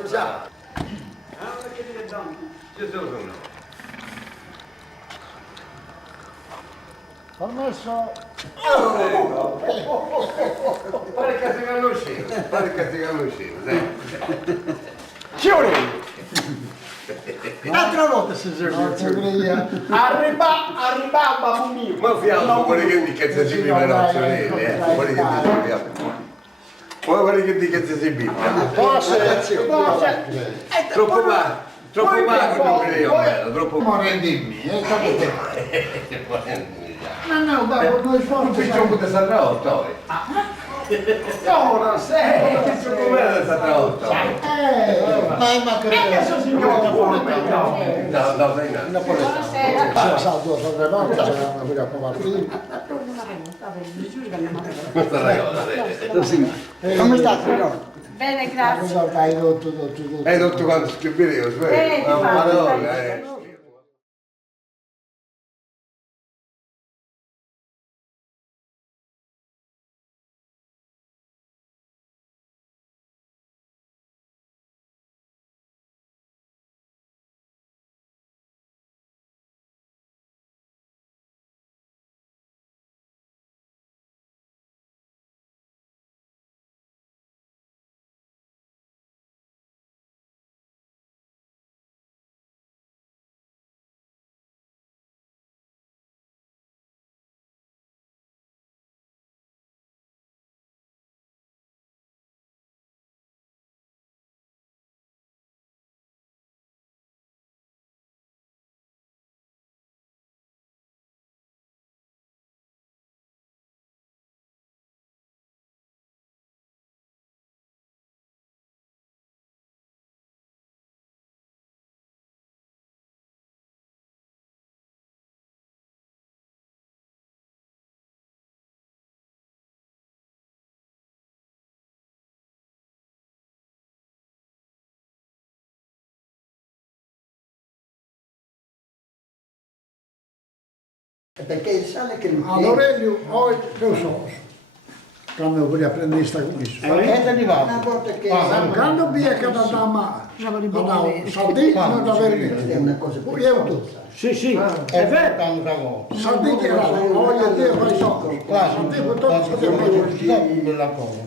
Giuseppe. Permesso. Pare che si calluscino, dai. Signore! Un'altra volta si serve. Arriva, babbo mio. Ma fiamo, vuole che di che si vive la sorella, vuole che di vuole che di che si vive. Troppo vago non credo, troppo Ma rendimmi, capite? Ma no, babbo, noi un piccione di Sanrotto. No, non sei! Un piccione di Sanrotto. Ma Adesso si gioca fuori, no. No, dai, no. c'è stato 2 volte, c'era una guida come Questa è la cosa. Come sta, signore? Bene, grazie. Hai tutto. Hai detto quanto scrivevo, Ti una fa, parola, Perché il sale che non All'Aurelio, oggi, lo so, quando voglio prendere questa commissione. è arrivato. Una volta che... Quando via che da dama, Sadì non da È una cosa Poi io tu. Sì, è vero. Sadì che era, oggi te fai soldi. Sadì purtroppo te fai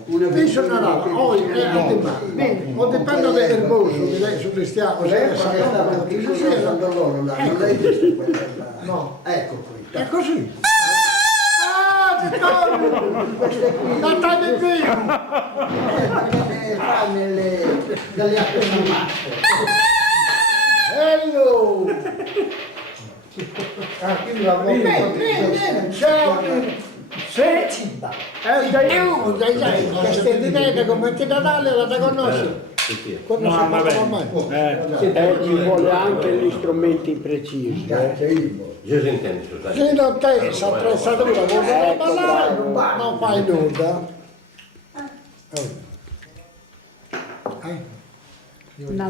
soldi. Dice una oggi è a te mano. O dipende dal erboso, che lei sul cristiano, se è stava loro là, non l'hai visto quella? No. Ecco qui. È così. Ah, Vittorio! La taglia qui! Fa nelle acque matte. Hello! Ah, quindi la Bene, ciao! Sì, Queste dinette come ti Natale la conosci? Quando si parla mai? ci vuole anche gli strumenti precisi. Gesù intende, scusate. Se non te l'attrezzatura vuole ballare, non fai nulla.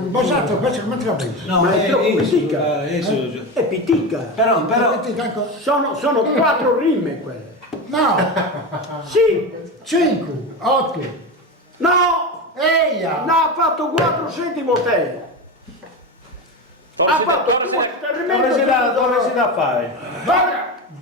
Bosato, questo come te la pensi? No, Ma è troppo isso, pitica. isso. È pitica. Però, Sono 4 rime quelle. No, Sì, 5, 8. no, Eia! no, ha fatto 4 centivi te. Ha fatto dove si da fare?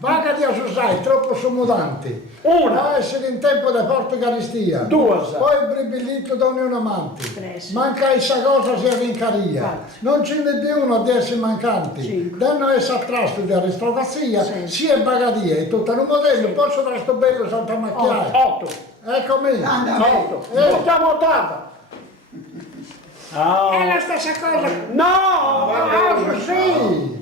Vaga di Asusai, troppo sommodante. Una. Può essere in tempo da forte carestia. 2. Poi bribillito da un amante. 3. Manca essa cosa sia rincaria. Non ce n'è di uno di essere mancanti. 5. Danno essa trasto di aristocrazia, sia bagadia e tutto un modello. Posso da sto bello Santa Macchiaia. 8. Eccomi. 8. Facciamo 80. È la stessa cosa. No, Sì.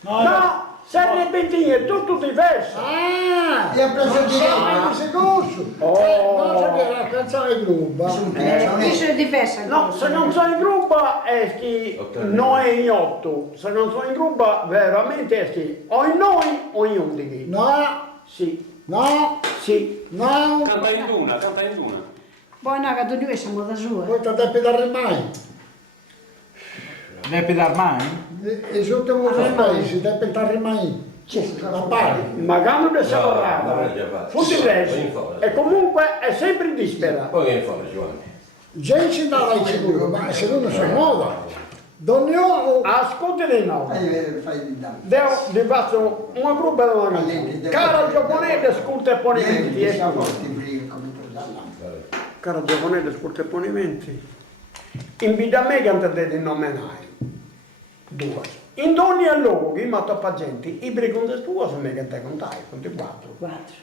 no, serpentine, tutto diverso. Ah! Ti ha preso di Ah, si conosco. Non sapeva pensare in gruppo. Questo è diverso. No, se non sono in gruppo è che non è in 8. Se non sono in gruppo veramente è che o in noi o in 11. No, Sì, no, sì. no. Canta in duna, canta in duna. Poi no, che due siamo da su. Poi ti devi dare mai. Deve dar mai? E sotto un paese devi dare mai. La pari. Magari non siamo No, bravi. già fatto. Tutti Poi in diversi. fuori. E comunque è sempre in dispera. Poi che in fuori, Giovanni? gente darai sicuro, ma se non sono nuova. Donniamo Ascolti di no. Fai di danno. Devo faccio una gruppa di organizzazione. Caro giapponese, ascolta e ponimenti. Caro giapponese, ascolta e ponimenti. Invita me che andate di nominare. Due. In ogni luogo, ma troppa gente, i brigondi tuoi sono me che te contai, sono quattro. 4.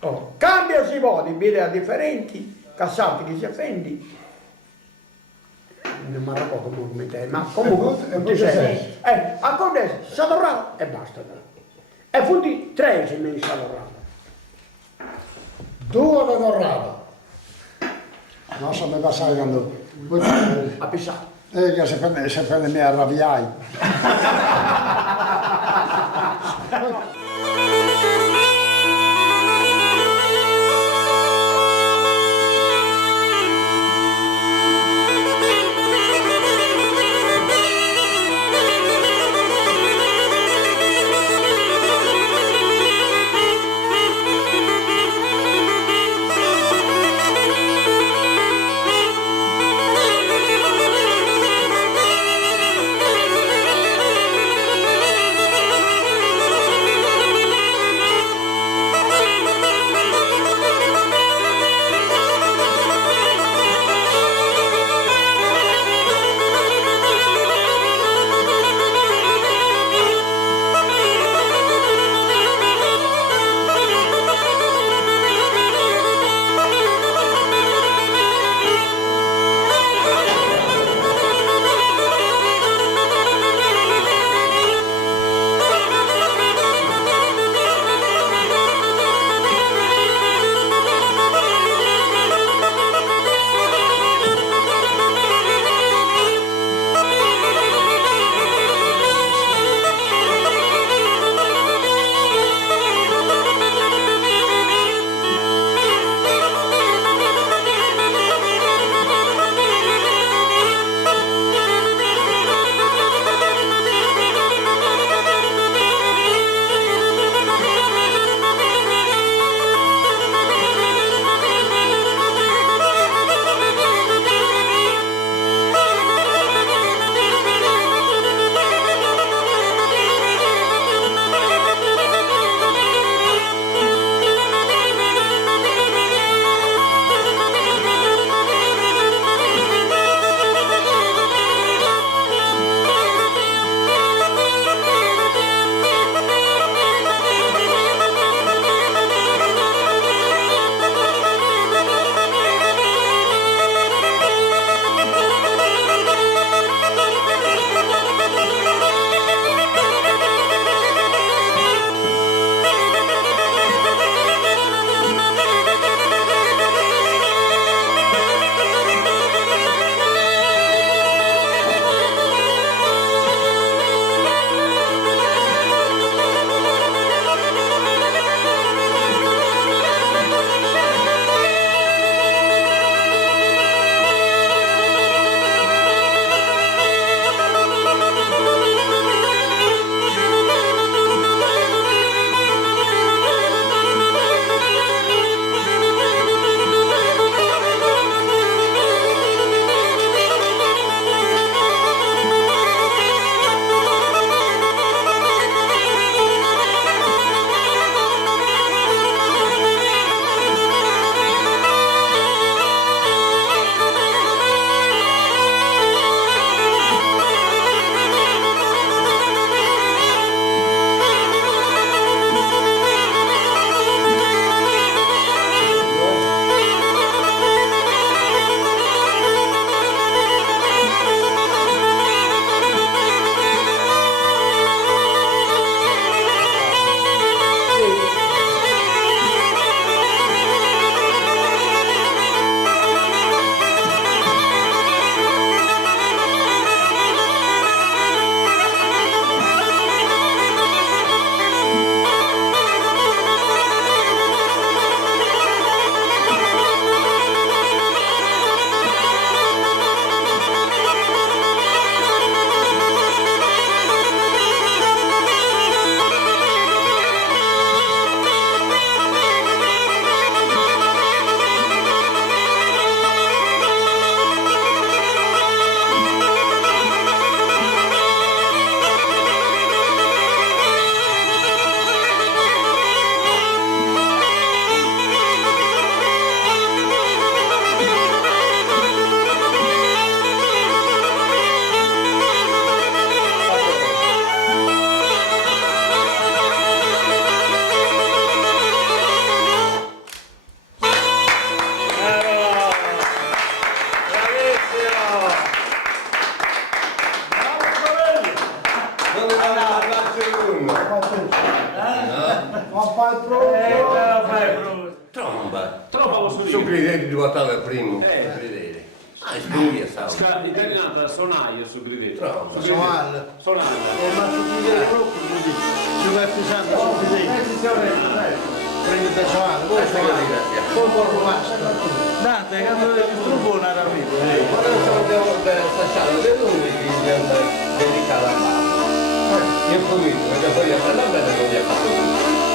Oh, cambia si può di idee differenti, cassati che si offendi. Non mi ricordo come te, ma comunque ti sei. Accordi, salorrato e basta. E futti 3 se mi salorrato. 2 le dorrate. Non so me passare quando... A pisare. Che se prende me arrabbiai. Sono credenti di votare il primo. Credere. Ah, è studia, sa. Italiano sonaio su gridetti. Bravo. Sonaio. Ma tu ti vedi proprio, ci vai pesando su di te. Prendi da soale, voi poi porco basta. Dante, quando è più buona la vita. Ma non ce lo devo lasciare per lui che diventa dedicata a mamma. Io poi, perché poi a parlare bene non gli ha fatto tutto.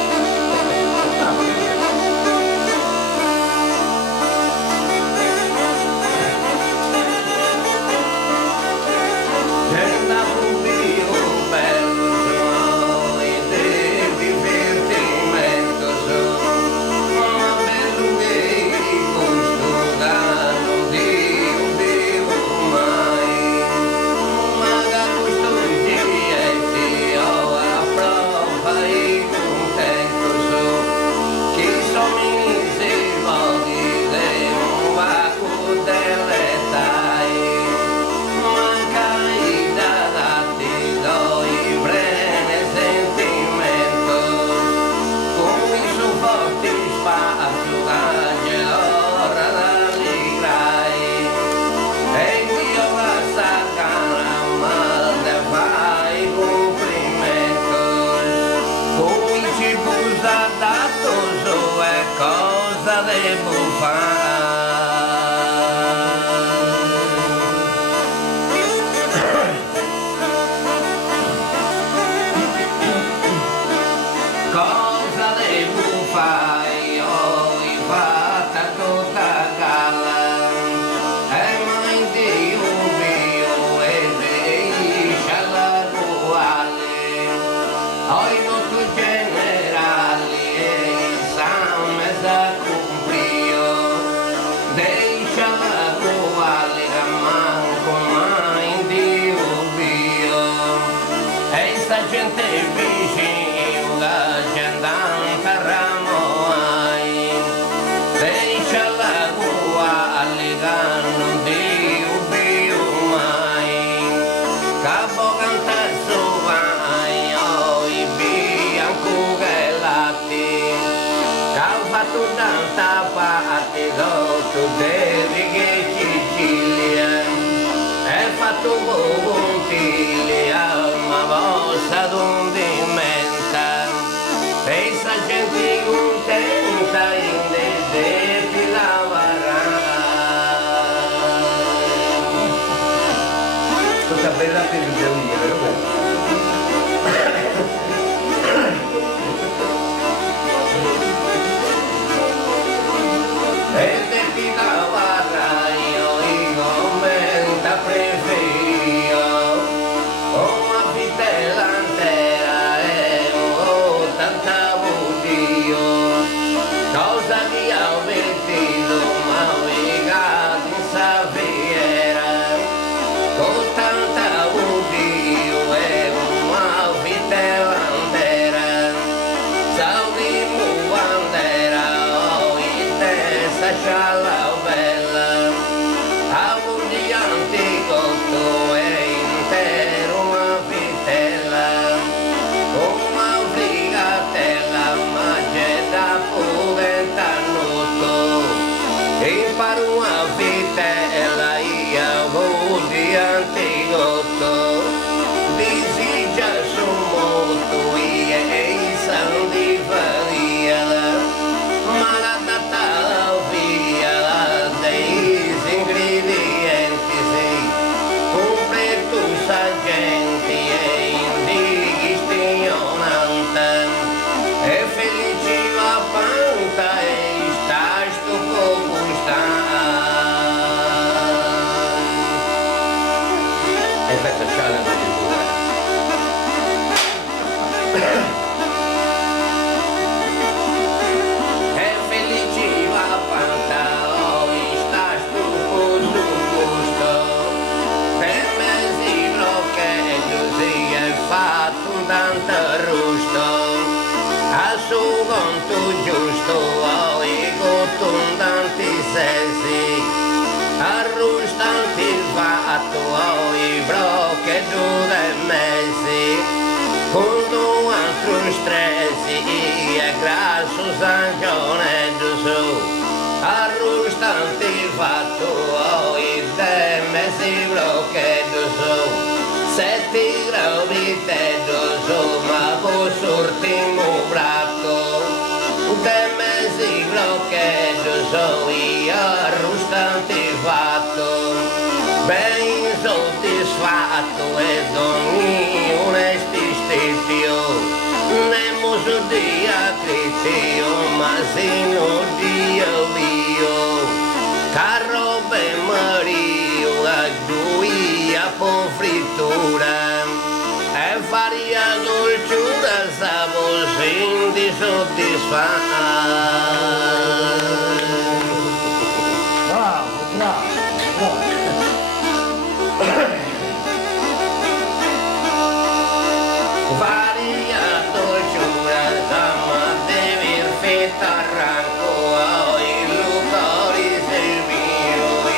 Stress e graças a John Edson, fatto i temme si blocchedo so 7 gradi tedo so ma posso prato temme si blocchedo so io arrustanti fatto ben soddisfatto ed ogni onesti stitio nemo so dia critio ma sino Dio mio carro ben mario a gioia con frittura e faria dolciura stavo sin di soddisfatto. Bravo, bravo, bravo. Faria dolciura sama devi fetta arranco il lucori servio e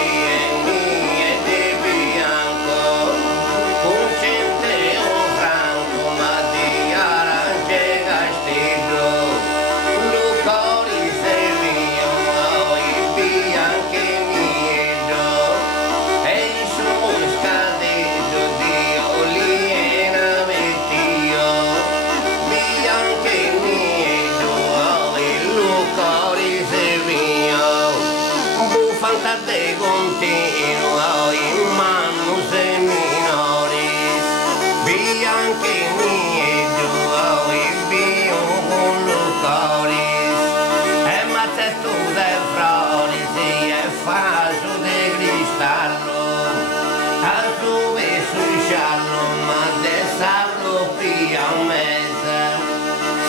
di bianco un centeo franco ma di arance castigo lucori servio i bianchi nido e il suo scadetto di oliena mettio bianchi nido il lucori servio bufantate continuo in mano se minori bianchi nido il bio con lucori e mazzetto del frori si è faso de cristallo al suo sul sciallo ma de sarlo pia mezza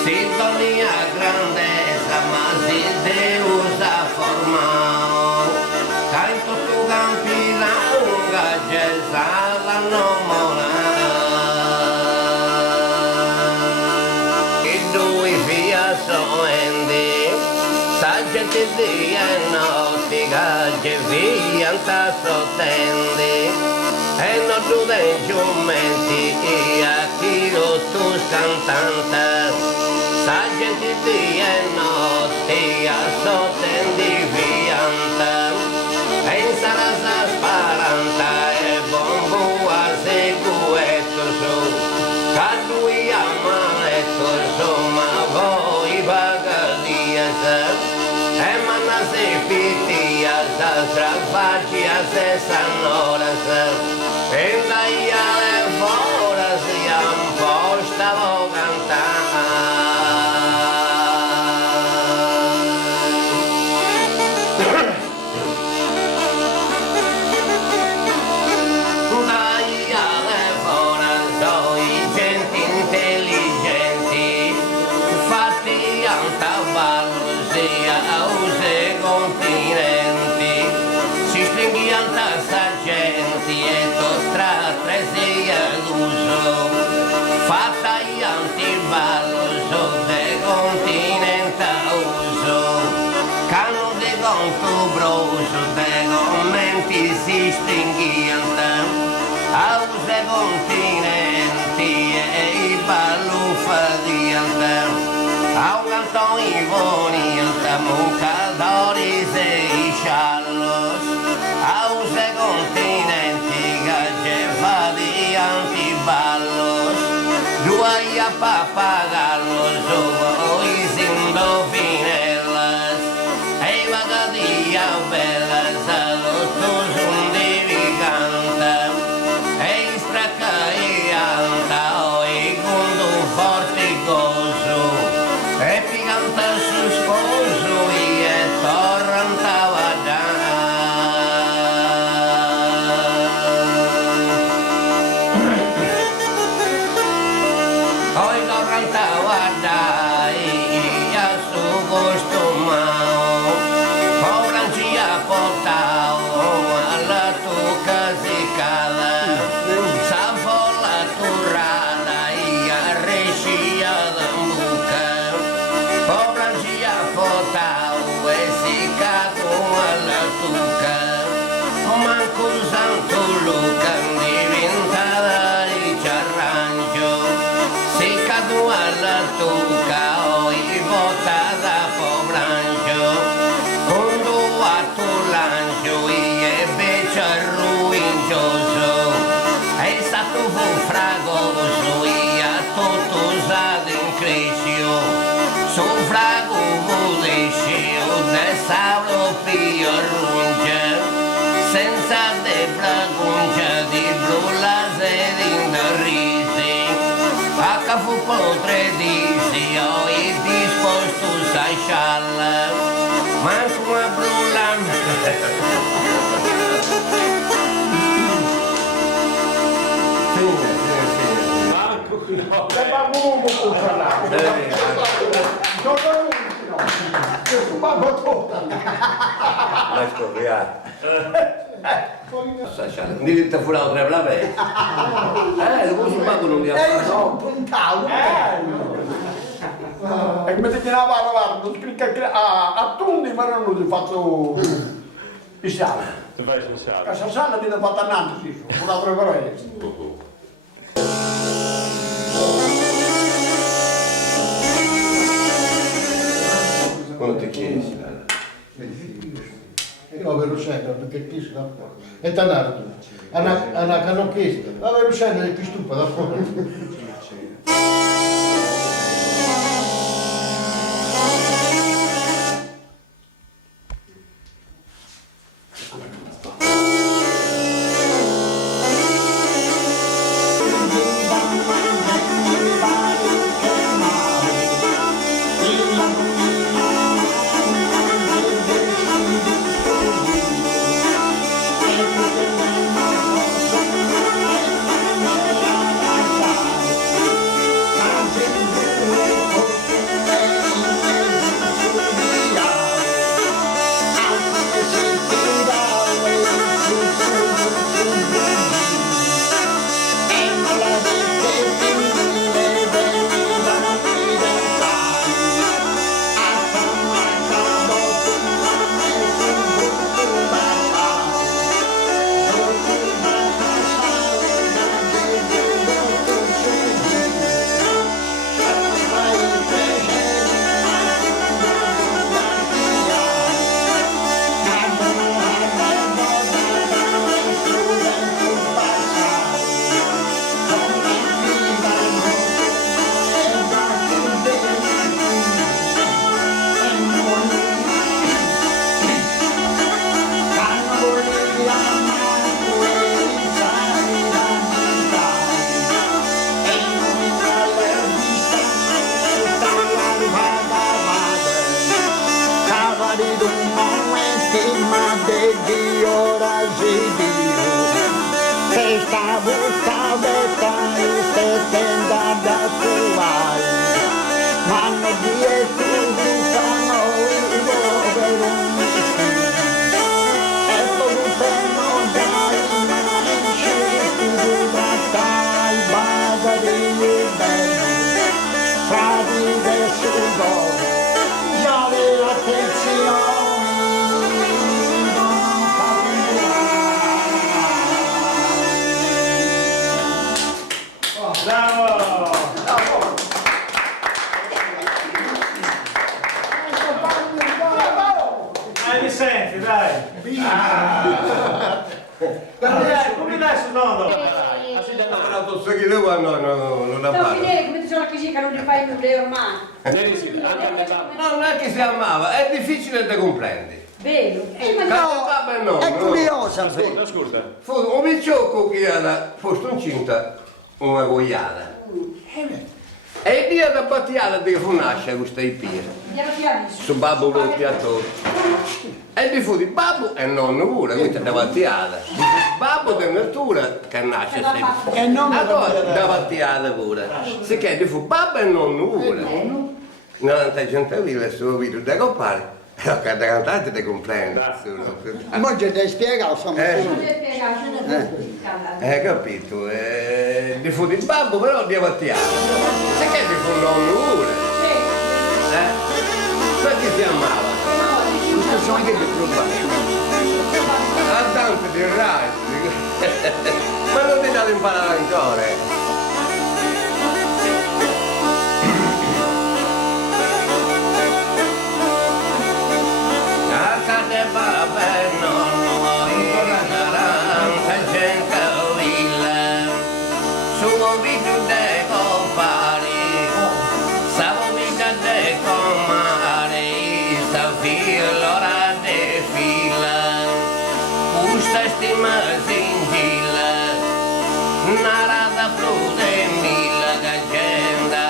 si torna a grandezza ma si deusa formao canto tu campi lunga gesa la nomona che due via soendi sa gente dia e notte che via anta sottendi e non tu dei giumenti a tiro tu cantante sa gente dia e notte a sottendi vianta e in sarasa sparanta e bombo a seguetto su cadui a manetto insomma voi bagadias e manna se pittia sa strafacci a sessan horas e dai alle fora si impostavo cantare dai alle fora soi gente intelligenti fatti a un cavallo sia use continenti si stringhian sargenti e tra tre sia l'uso fatta gli antiballo so de continenta uso cano de conto broso de commenti si stringhian a use continenti e i ballufa di a un canton i voni mucadori se i sciallos a use continenti che fa di antiballos due a papagallos voi sindofinellas e i vagadia bellas allo son devi canta e i straccai anta e gundo forte gozo e picanta su sposo e torrentava da poi torrentava tradisi e disposto a scialla, manco una brulla. Marco no. Babbo lungo può parlare. Non lo no. Babbo tutto. Ma scopriamo. Diventa fuori la tre la vecchia. Come si fa non li ha Io fatto? sono puntato. E come ti tirava a lavare, non scritto a tundi, ma non ti faccio i sali. Ti fai sensato. A Sassana ti ho fatto annanto, sì, un altro parole. Quando ti chiedi? Io avevo Lucenda perché chi sta fuori. E tanto, una canocchista, avevo Lucenda di più stupa da fuori. Mi senti, dai. Come adesso no? Non la Non parlo. finire come ti sono così che non ti fai nulla ormai. Ieri sì, anche a me va. No, non è che si amava, è difficile da comprendere. Vero? Ma Vabbè, no, È no. curiosa. Ascolta, ascolta. Fu un picciocco che era posto incinta una goiana. E il dia da battiata di fu nascere questa ipia. andiamo chiarissimo. Su babbo volpiatore. E di fu di babbo e nonno pure, quindi da battiata. Babbo di natura che nasce sempre. E non Allora da battiata pure. Sicché di fu babbo e nonno pure. 90 centaville su video da compare. E la cantante ti comprende. Ma già ti spiegavo, insomma. Capito? Di fu di babbo però di battiata. Sicché di fu nonno pure. Perché si amava? Questo sono anche più probabile. A tanto di radio. Ma non ti date imparare ancora. Stima singila, narada frude mila gagenda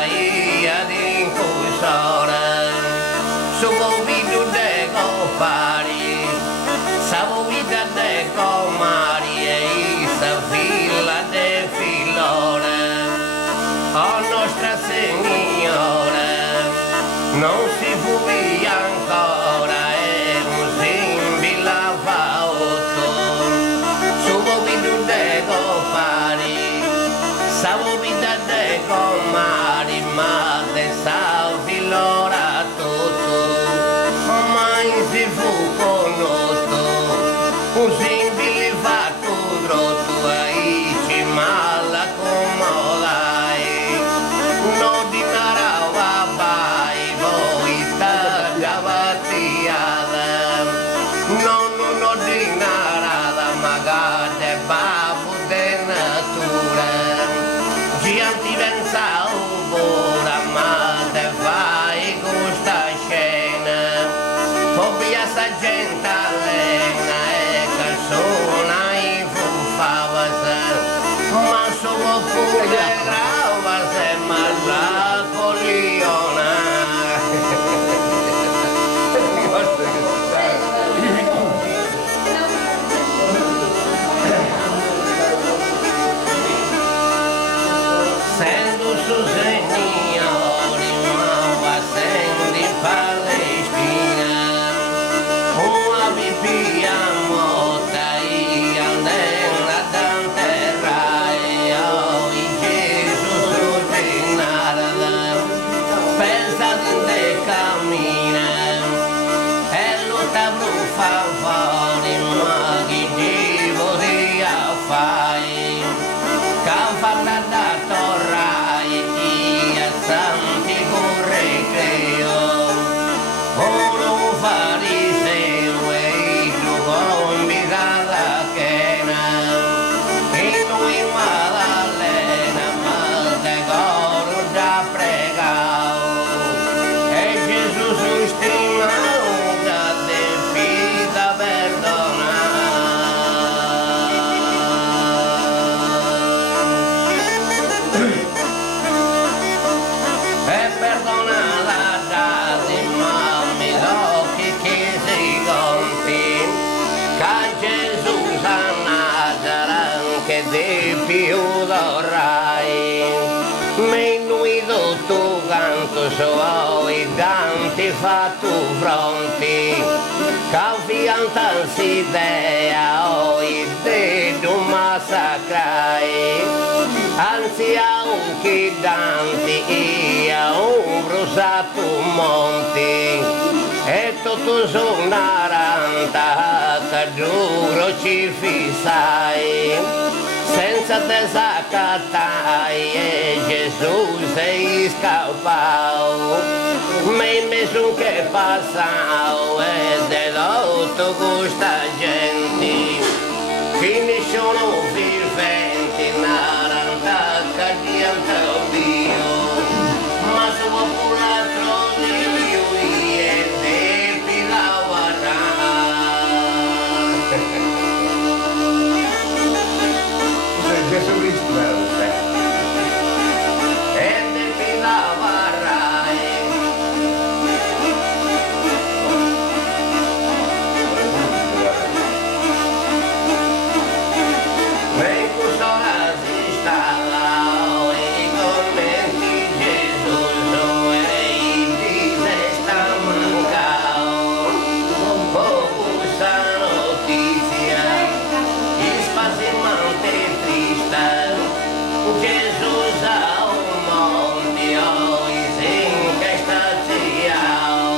Stavo vita de comari, ma te salvi l'ora tutto, mai si fu conosco, un simile fatto grotto, aici mala comodai, non di narava bai, voi staggavati non di narada, magari babu de natura. Gianti venza ora, ma te fai questa scena, fobia sta gente allena e calzona in fufavasa, ma sono pure gravase, ma la poliona. Sendo su signori, ma senti Palestina, una biblia morta io nella danterai, oh, in Gesù sul pensa che cammina, e lo tablo fa fuori, ma chi divo di affai, che fa da torrai, a santi corre creo, oro fariseo e giocò la chena, e noi malalena, ma te coro già pregao, e Gesù sustimao, da te vita perdona. E perdona la dati, ma mi occhi che si gonfi, che Gesù sanna che di più vorrai, me noi tu canto suoi danti fatto fronti, che fiantansi idea o idea massacrai, anzi a un chi danti a un bruciato monti, e tutto su una ranta che giuro ci fissai, senza te saccatai e Gesù sei scappato, me messo che passao e delotto questa gente, finisce uno viventi, naranta che diventa Dio, ma se vuoi pure altro di lui e devi lavorare. Gesù Cristo era lo stesso. E devi lavorare. Vengo sola si stava e commenti Gesù e i se sta mancao. Poco sa notizia, spasimante triste, Gesù sa un monte in che staziao,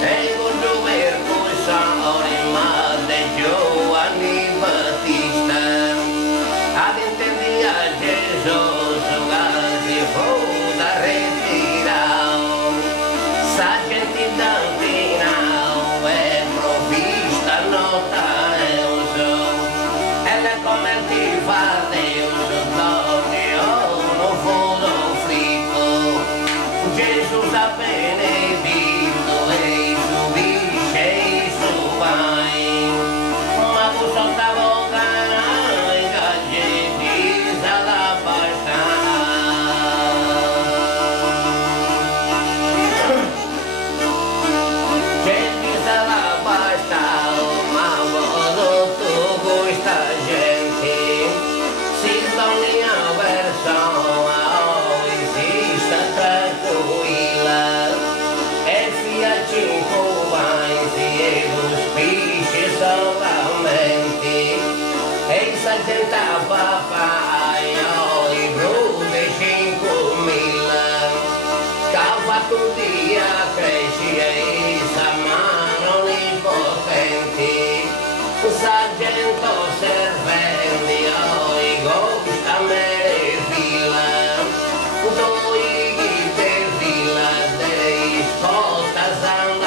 e con dover cusare ma de Giovanni Battista, ad intendi a Gesù su si fu da ritirao, sa gente dantinao e provvista nota e uso, e come ti fa Dio non fondo fritto, Gesù sa benedetto e subisce i suoi, ma tu sotto bocca e gaggetti la basta. Gente la basta, ma voglio tu questa gente, si dona verso esiste tranquilla, e fiaci si e auspici solamente, e sa gente papà, i e sa mano i potenti, sargento servendi, i gosta me fila, doi de villa dei scostas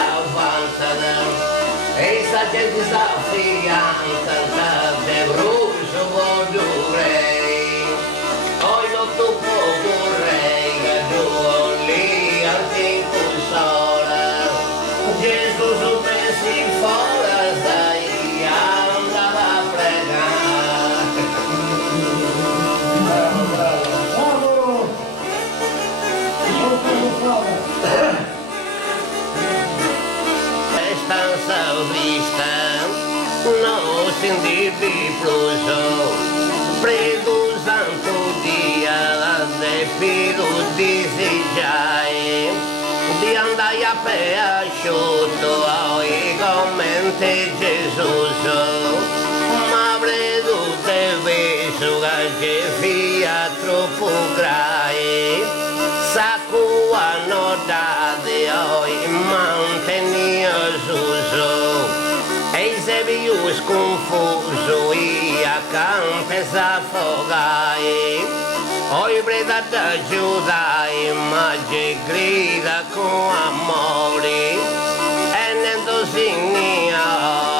avanzano, e sargenti sa fianza de brucio voglurei, oi lo tu vorrei, giù lì al tempo sola, Gesù su pensi fora stai, andava a pregare. Bravo! Stanza vista, non sentiti pluso, prego santo dia, de più desigiai, di andare a pe asciutto, e commente Gesù, ma prego te viso che fia troppo grai, sacua notade, mantenio suso, e se più sconfuso, e a campe s'affogai, oi preda t'aiutai, ma ci grida con amore, e nendo signori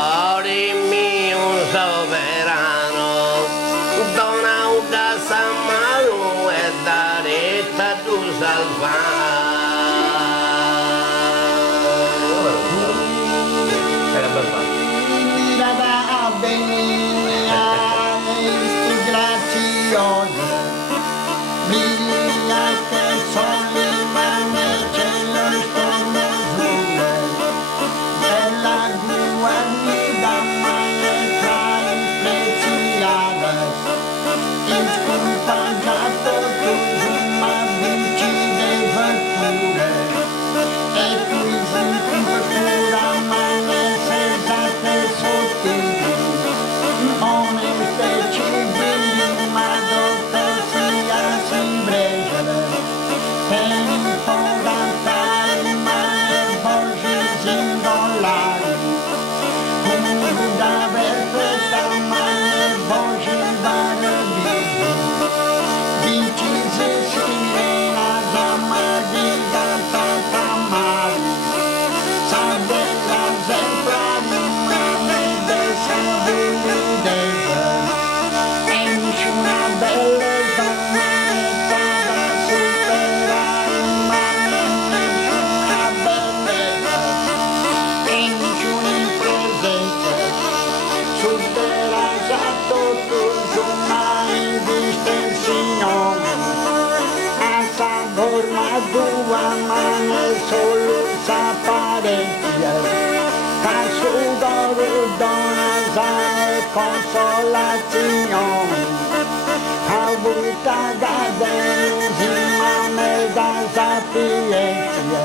mio sovrano, dona una samano e daretta tu salvare. Era bel fatto. Mirada a venire sti graziosi, brilla che sole mane cielo stormo azzurro, bella guarnida mane tra i preziadas, il scompaggiato tu ma vinci le fatture, e qui in cultura mane sesate sottili, oneste civili ma dotte sia si bregere, per importante mane borgesi in dollari, come da perfetta mane borgi barabisi, vinci se si mena da margida tatamari, sabe la sempre mane de sabilideza, e nessuna bellezza manetta da superare, mane nessuna bellezza, e nessuna impresenza, supera già tutto mai visto il Signore, a sabor ma tua mano solo s'apparecchia, casudoro dona e consolazione, avuta da ma me da sapienza,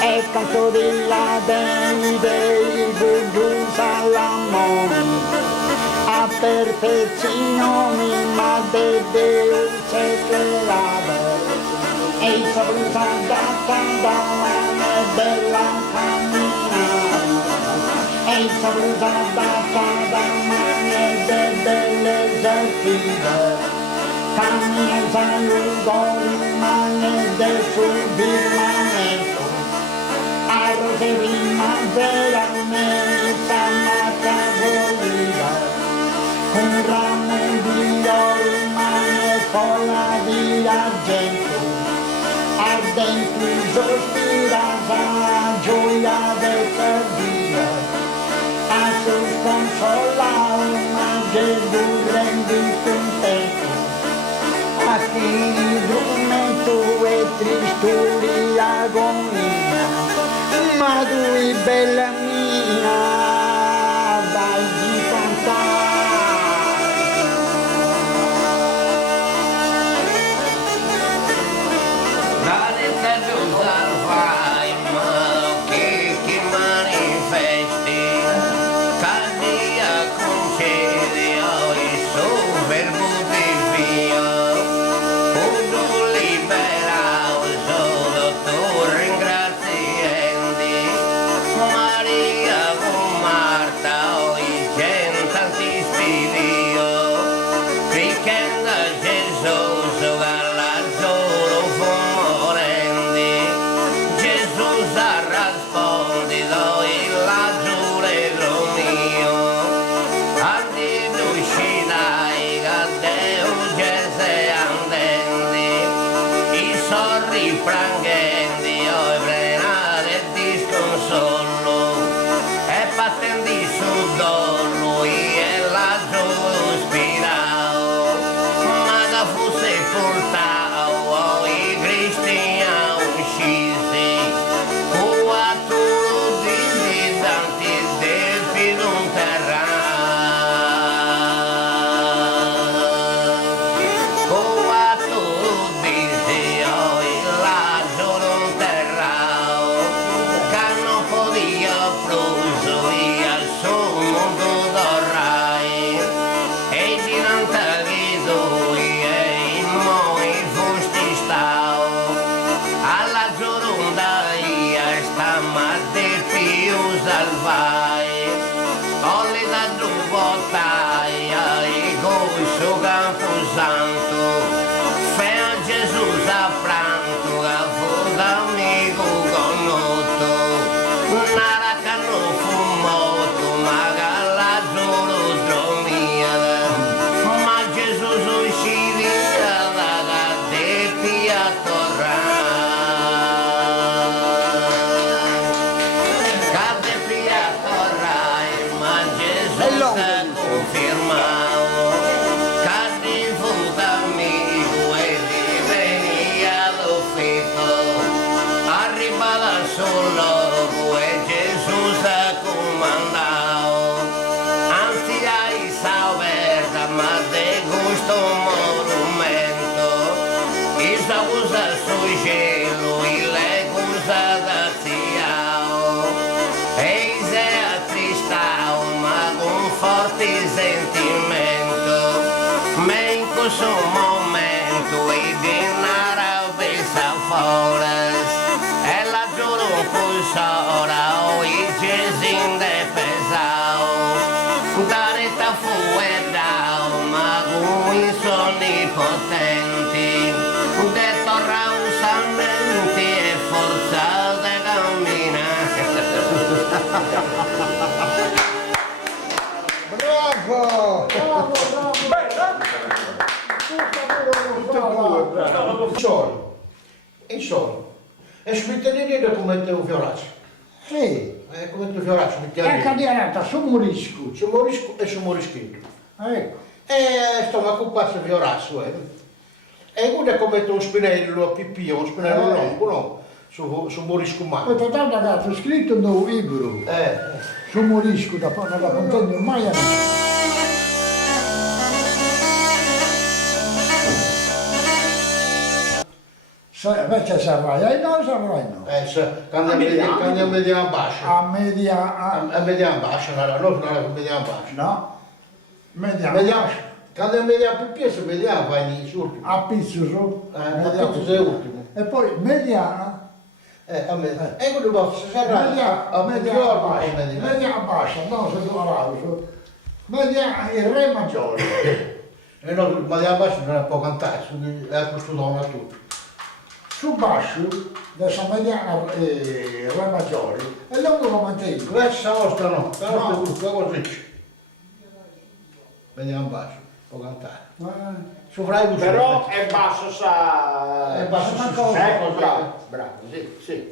e cantorilla dei bugius all'amore, a perfezione ma de Deus se creava, e saluta da mano bella camminata, e saluta da mano de bellezza figa, cammina saluto rimane de sul firmamento, a rose rima veramente amata volida, un ramo di oro rimane folla di argento, ardenti sospirava la gioia del perdia, a sus consolare ma Gesù rendi contento, a chi frumento e tristuri agonia, ma tu bella mia, dai di cantare. Libera, solo tu ringraziando. pranghendi oi prenare di sconsolo e pattendi su dollo e la giù spirao ma da fu sepoltao i cristiani uscisi o a tu visitanti del filum terra o a tu visioi la giorun terra che non podia pruso al suo mondo d'orrai e dinanzi lui e in moi fusti stao alla giorunda ia sta ma de più salvai olli da giubotaia e gosso campo santo fe a Gesù sapranto a fu d'amico connotto nara che non fu morto ma che la giuro dromiada ma Gesù uscì da te pia cade pia ma Gesù s'è confermato cade fu d'amico e divenia l'uffetto arriva da solo e Gesù s'è comandato anzi hai salverta ma de gusto monumento isa usa su cielo e le usa da ziao e se attristao ma con forte sentimento me in questo momento e denara pesa fores e la giuro cusora o i gesin de pesao dare ta fu e dao ma con i sonni potenti de torra usamenti e forza de Bravo! Il solo. E smittenini come te un fioraccio. Sì, Come te un fioraccio, è smittenini. cadenata su Morisco. Su morisco e su morischetto. Ecco. E sto a occuparsi di fioraccio. E uno come te un spinello a pipì, un spinello longo, no? Su morisco mano. Questo da ragazzo scritto nel libro su Morisco, da non la contendo mai a nessuno. Invece saprai no, saprai no. Quando vediamo a basso. A media, A vediamo basso, non vediamo basso. no, media, Vediamo, quando vediamo pipì, se vediamo vai in su. a pizzo su, Vediamo se è ultimo. e poi mediana, E quello posso sarà media bassa, no, se tu arabi, media il re maggiore, E no, ma a basso non può cantare, è questo dono a tutto. su basso, adesso mediana il re maggiore, e lungo lo mantengo. Questa vostra no, la nostra così. Vediamo basso, può cantare. Su Frai Buscetta. Però è basso sa... È basso Ma su cosa? Ecco, bravo, bravo, sì, sì.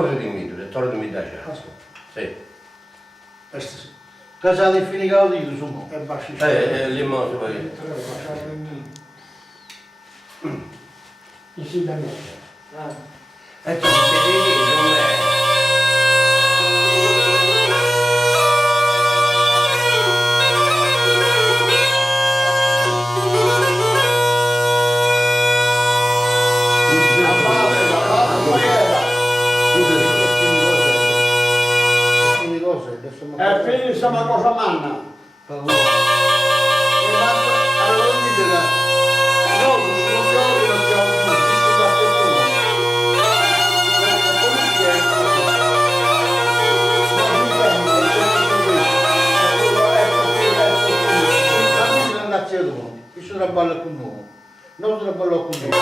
cosa ti invito? Se torno mi dai già. Sì. Casa di Finical di Sumo. Limone poi. Sì, da me. E tu sei lì, non è. Figli siamo una cosa manna. Isso trabalha com nós. Não trabalhou com nós.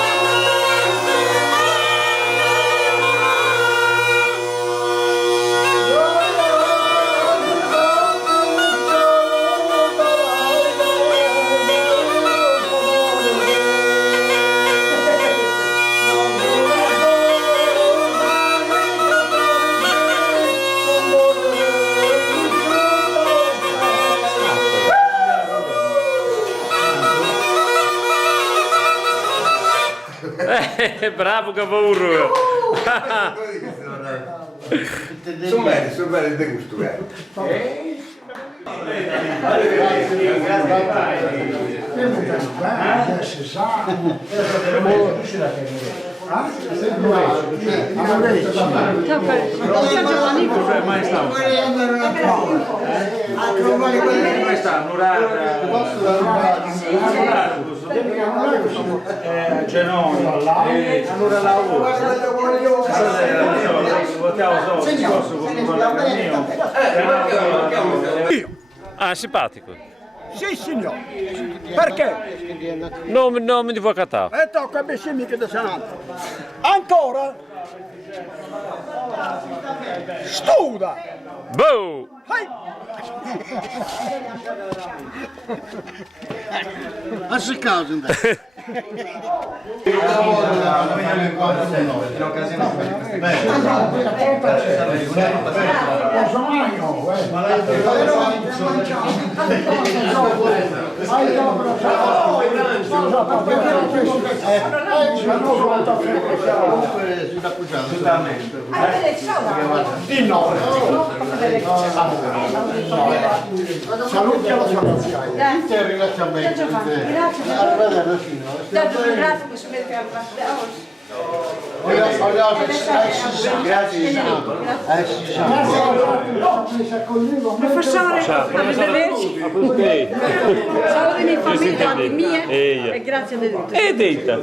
Bravo Cavour! Sono belli di gusto, Si sa. Ah, simpatico. Sì, signor. Perché? Nome di Vocatà. E tocca a bestemmiche da Sanata. Ancora? Studa! Boh! A se causa Saluti alla sua grazia. Professore, arrivederci. Saluti mia famiglia, anche mia, e grazie a tutto. E detta!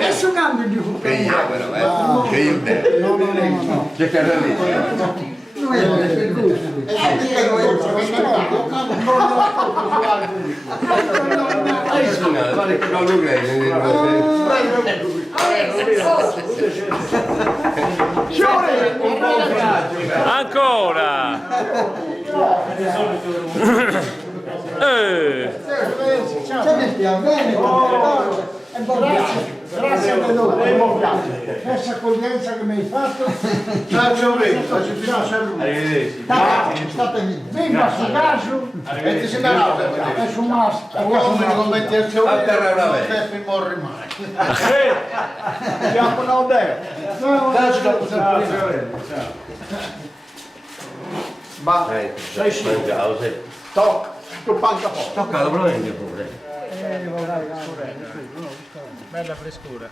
Adesso cambio di Che io c'è non è per gusto. Ancora! Grazie a te, questa accoglienza che mi hai fatto. State lì. Venga a sto caso e ti sei dato. È su massa. A terra una vez. Siamo non deve. Ma sei sicuro? Tocca, tu panca poco. Tocca lo prendi pure. Bella frescura.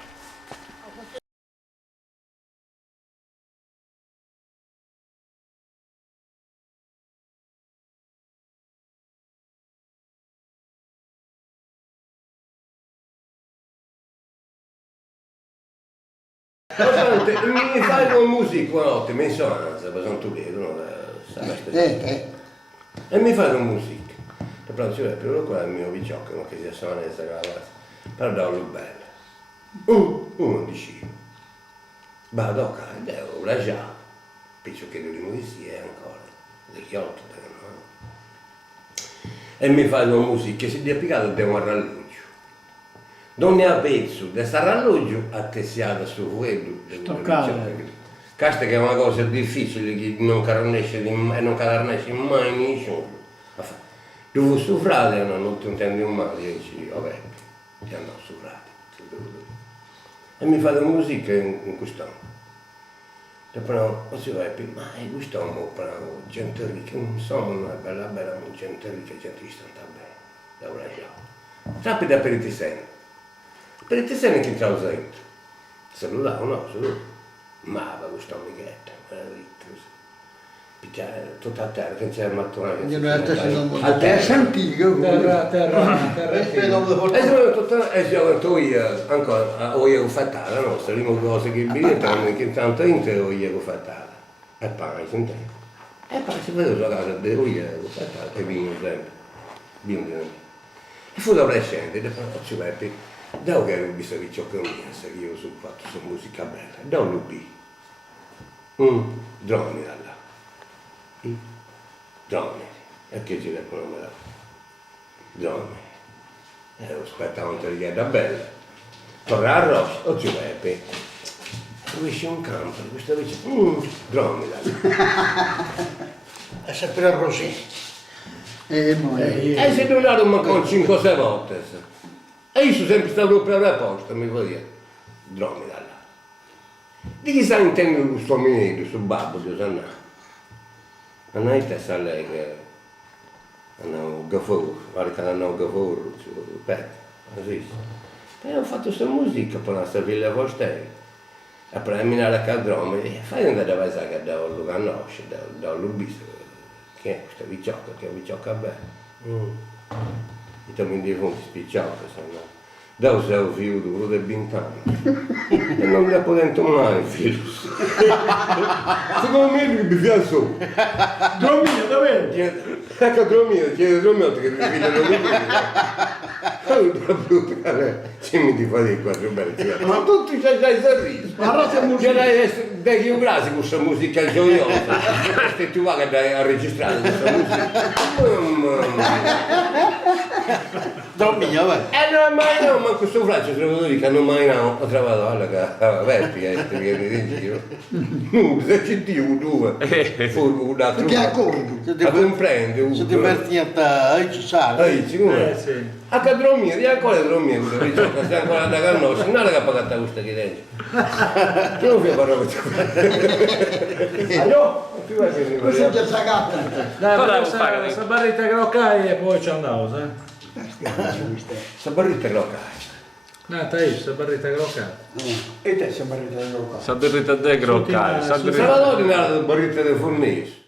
Mi fai con musica buonanotte, mi suona, se sono tu che non e mi fai con musica. E poi ci vede, però qua è il mio viciocco, non che sia suona questa cosa. Però da un bello. Uno dice, vado a devo lasciare. penso che le musiche ancora, degli altri, no? E mi fa una musica che si è applicata da un ralluggio. Non ne ha pezzo, da sta ralluggio attessiata su quello. Questa che è una cosa difficile che non carnesce mai nessuno. Dove suo frate non ti intendi un male, io dici, vabbè, ti hanno suo frate. E mi fa la musica in quest'anno. Però non si va a dire, ma quest'uomo però gente ricca, insomma una bella gente ricca, gente che sta bene, da una già. Rapida per il Tisene. Per il Tisene che c'è dentro. Salutavo, no, saluto. Ma questo amichetto, era ritto così. Picchiare tutta a terra, che c'è il mattone. A terra antico. E si io ancora, ho io fatta la nostra, l'unica cosa che bigliettano, che tanto ho io fatta. E poi, senti. E poi si vede la casa di io fatta, e vino sempre. Vino di noi. E fu da presente, e poi ci vai per... Da che ho visto che ciò che io ho fatto su musica bella, da un lupi. Droni da là. Droni. E che ci vengono me là? Droni. Aspettavo un tagliata bella. Torna a Rosso, o ci vai per... Dove c'è un campo, questa vece... Droni da là. È sempre così. E si è donato un con 5-6 volte. E io sono sempre stato per la posta, mi vuoi dire, droni da là. Di chi sa intendere questo minero, questo babbo, Dio sa no. Non è te sa lei che hanno gaforo, guarda che hanno gaforo, così. E ho fatto questa musica per la sta villa vostra. E poi mi ha la cadrome, e fai andare a vedere che da un lugar nostro, da un lubbiso, che è questa vicciocca, che è vicciocca bella. E também devo un spicciato, da sei un figlio duro del 20 anni. E non mi ha potente mai, figlio. Secondo me lui mi piace. Dromino, dov'è? Ecco Dromino, chiede Dromino che mi figlio non mi piace. Allora, brutta, se mi ti fai i 4 belli. Ma tutti c'hai sorriso. C'è dei un classico questa musica gioiosa. Se tu vai a registrare questa musica. Dromino, vai. No, ma questo Francia trovo che non mai ho trovato alla Verpi, che viene in giro. Se ci dico due, fu un altro. Che accordo? Ma comprende. Se ti metti a te, ci sai. Sicuro. A che dormire, ancora dormire, che sei ancora da cannosa, non è che pagata questa che dentro. Che non fai parlare con te? Questo è già sagato. Dai, Questa barretta che lo cai e poi ci andavo, sai? Questa barretta che lo cai. No, te, questa barretta che lo cai. E te sei marito del locale. Saberrita de Groccare. Salvatore mi ha dato barretta del fornese.